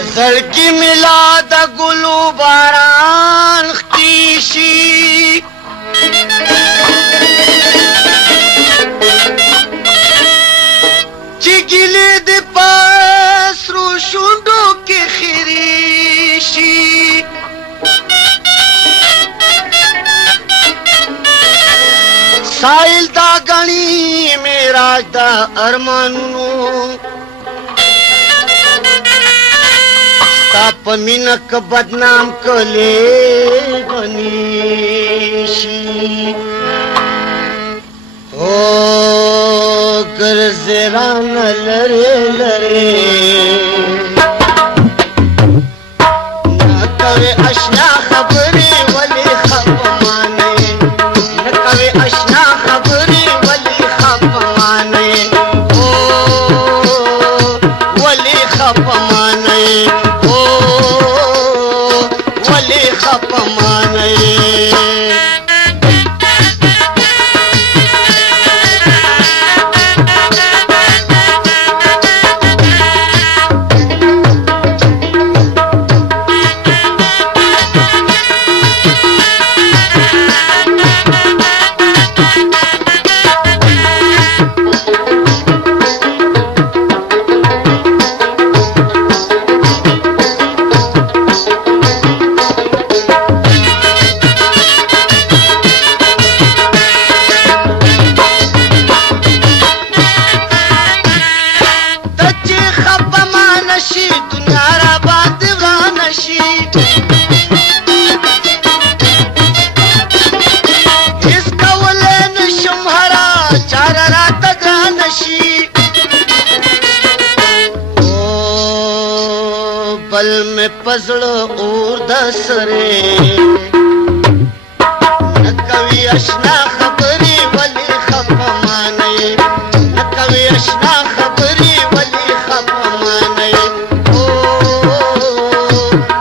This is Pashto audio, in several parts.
زړګي ملا د ګلو باران ختیشي چې ګلې د پسرو شونډو کې خریشي سایل دا غني میراج دا ارمانونو تاپ مینک بدنام کلے غنیشی او گرزران لرے لرے نکوے اشنا خبری ولی خب مانے نکوے اشنا خبری ولی خب مانے او ولی خب مانے बल में पजड़ और दसरे न कवि अशना खबरी वली खप माने न कवि अशना खबरी वली खप माने ओ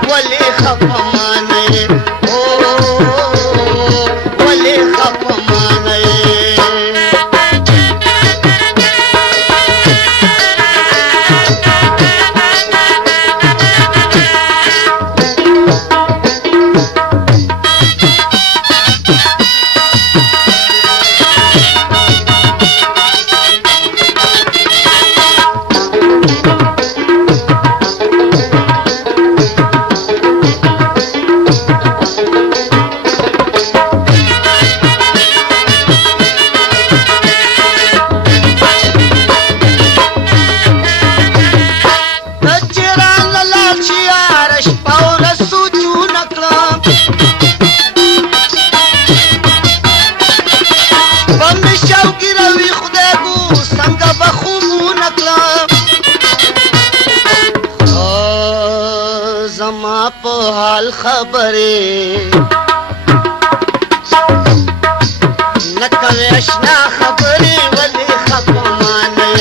वली खप माने ओ वली खप माने زما په حال خبره نکوي اشنا خبري ولي خپ مانه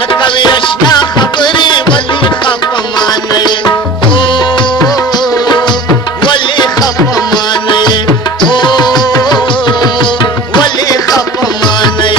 نکوي اشنا خبري ولي خپ مانه او ولي خپ مانه او ولي خپ مانه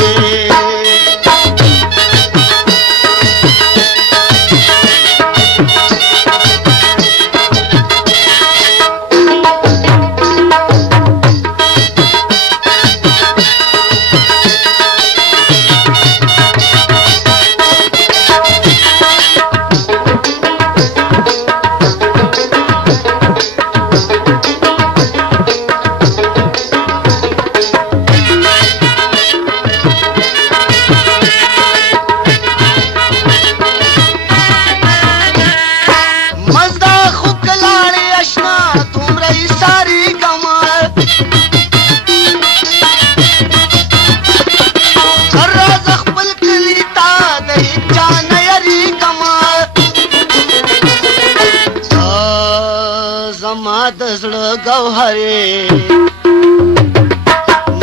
زما د زړه ګوهرې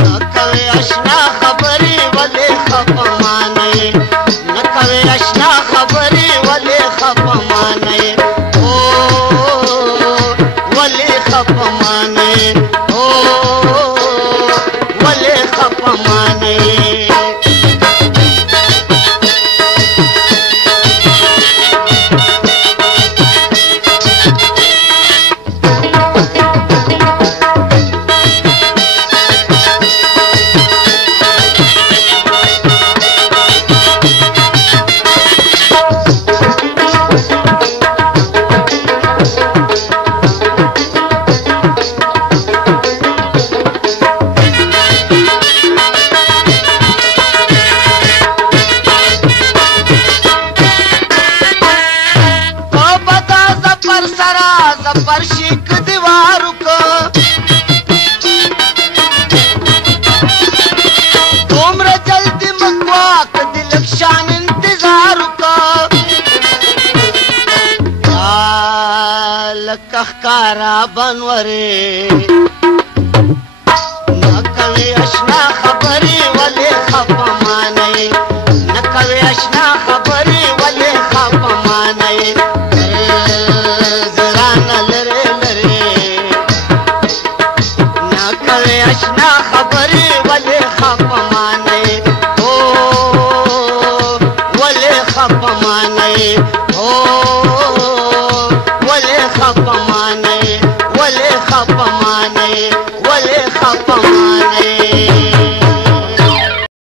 نکوي اشنا خبرې ولې خپ مانې نکوي اشنا خبرې ولې خپ مانې او ولې خپ مانې او ولې خپ مانې فرشي کدیوارو کو دومره جلدی مکوا کدی لکشان انتظارو کو لکه ښکارا بنورې نه کوي اشنا خبرې ولې خفه مانئ نه کوي اشنا خبرې ولې خفه مانئ زرانه لرې لرې نه کوي اشنا خبرې ولې خفه مانئ ولې خفه مانئ